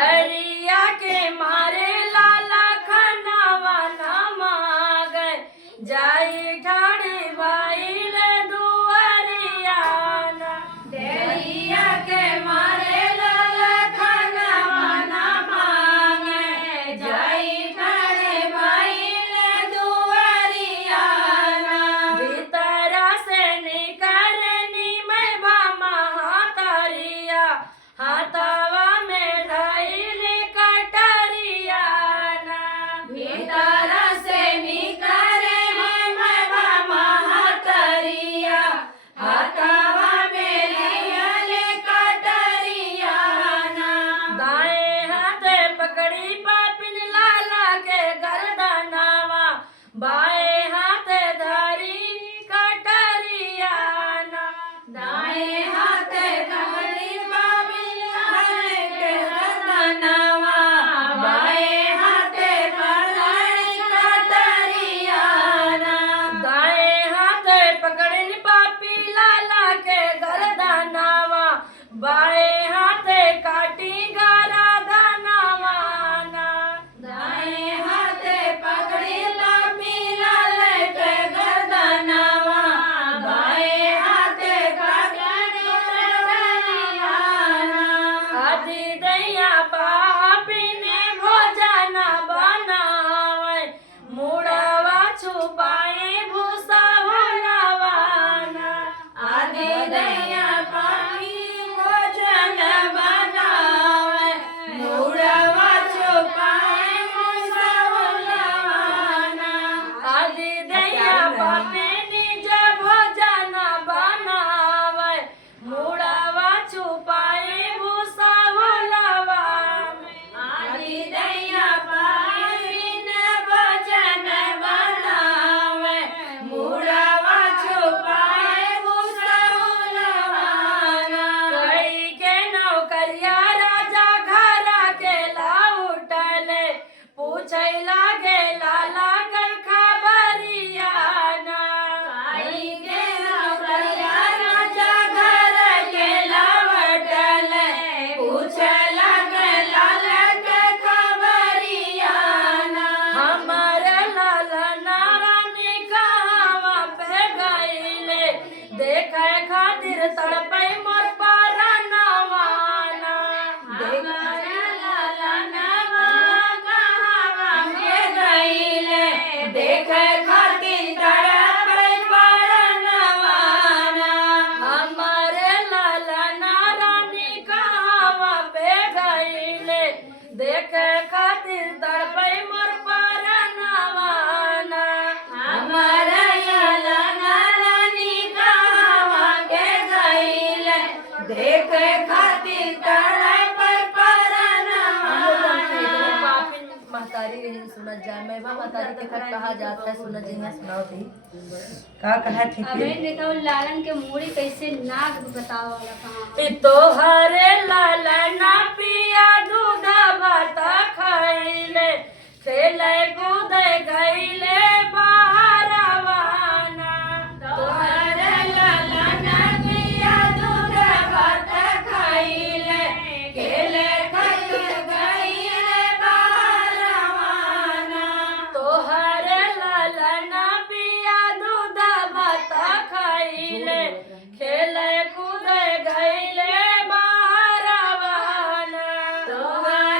डरिया के मारे लाला खनावा न मांगे जाई ठाड़ी बाईल दुआरियाना। डरिया के मारे लाला खनावा न मांगे जाई ठाड़ी बाईल दुआरियाना। भीतर से निकलनी मैं भामा हाथरिया हाथवा में ढाईली कटरियाना। भीतर से निकले मैं भामा हाथरिया हाथवा में लियले कटरियाना। दाएं हाथे पकड़ी पापिन लाला के गर्दनावा बाएं हाथे धरी कटरियाना। दाएं हाथे पकड़ी पापिन लाला के गर्दनावा बाएं हाथे पकड़ी कटरियाना। दाएं हाथे पकड़ी पापी लाला के गर्दनावा बाएं हाथे काटी गर्दनावा ना। दाएं हाथे पकड़ी पापी लाला के गर्दनावा बाएं हाथे पकड़ी कटरियाना। आदि दैया पापी ने भोजन बनावे मुड़वा छुपाए भूसा भुलावाना। आदि दैया पापी भोजन बनावे मुड़वा छुपाए भूसा भुलावाना। आदि दैया पापी निज भोजन बनावे मुड़वा छुपाए भूसा भुलावाना। आदि दैया पापी ने भोजन बनावे मुड़वा छुपाए भूसा भुलावाना। कई के नौकरिया राजा घरा के लाउटले पूछै लागे लाला कई खबरियाना। आई के नौकरिया राजा घर के लवटले पूछे लगे लाला के खबरियाना। हमर लाला नारानी कहवा पे गईले देखे खातिर तड़पै मोर परनवाना। हमारा लाला नवा कहावा के गईले देखे खातिर तड़पै परनवाना। हमर लाला नारानी कहवा पे गईले देखे खातिर तड़पै मोर परनवाना। हमारा लाला नारानी कहावा के गईले देखे खातिर तड़पै परनवाना। पापिन महतारी रही सुनत जाए मैं महतारी के खट कहा जाता है सुनत जिन्हें सुनाओ थी का कहा थी अबे देखो लालन के मूड़ी कैसे नाक बताओ वाला कहाँ। तो हरे लालना पिया दूध भात खाइले खेले कूदे गईले बाहरवाना। तोहरे लाला पिया दूध भात खाइले खेले खातिर गईले बाहरवाना। तोहरे लालना पिया दूध भात खाइले खेले कूदे गईले बाहरवाना। तोहरे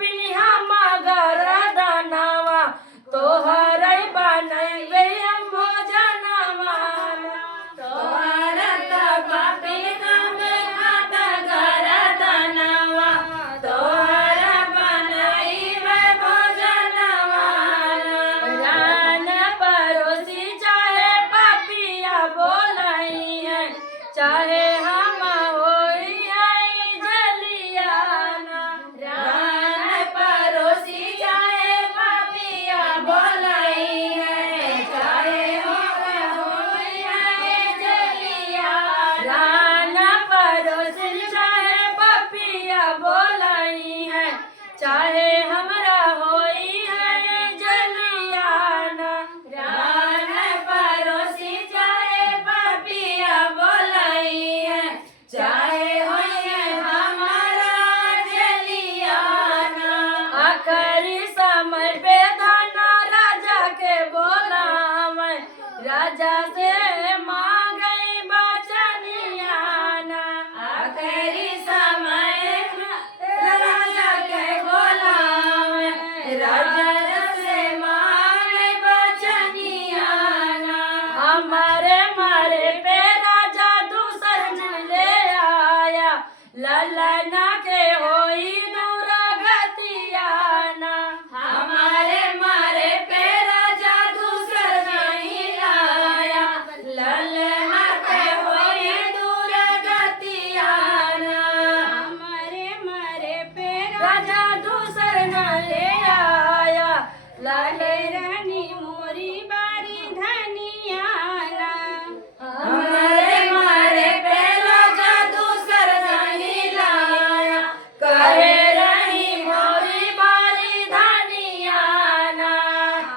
पापी हम गरदनवा तोहर बनैबे हम भोजनवा तोहर पापी हम घाट गरदनवा तोहर बनैबे भोजनवा रान परोसी चाहे पापिया बोलई है चाहे हम होई है जलियाना रान परोसी चाहे पापिया बोलई है चाहे हम होई है जलिया रान परोसी चाहे पापिया बोलई है चाहे हमरा होई है जलियाना रान परोसी चाहे पापिया बोलई है चाहे होई हमारा जलियाना आखिरी समय पे धना राजा के बोलावे राजा से मांगई बचनियाना आखिरी समय राजा के बोलावे राजा से मांगे बचनियाना हमारे मारे पे राजा दूसर जन ले आया ललना के होई दूर गतियाना हमारे मारे पे राजा दूसर नहीं लाया ललना के होए दूर गतियाना हमारे मारे पे राजा दूसर न ले आया लाले रानी मोरी बारी धनियाना हमारे मारे पे राजा दूसर नहीं लाया कहे रही मोरी बारी धनियाना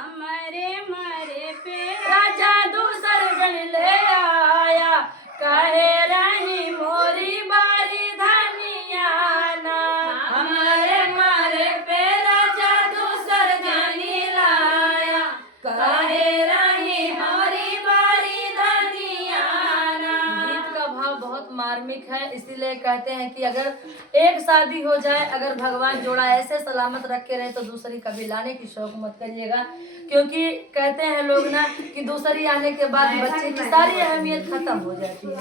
हमारे मारे पे राजा दूसर जन ले आया कहे रही मोरी बारी धनियाना हमारे मारे पे राजा दूसर नहीं लाया कहे रही मोरी बारी धनियाना गीत का भाव बहुत मार्मिक है, इसीलिए कहते हैं कि अगर एक शादी हो जाए, अगर भगवान जोड़ा ऐसे सलामत रख के रहे तो दूसरी कभी लाने की शौक मत करिएगा, क्योंकि कहते हैं लोग ना कि दूसरी आने के बाद बच्चे की सारी अहमियत खत्म हो जाती है।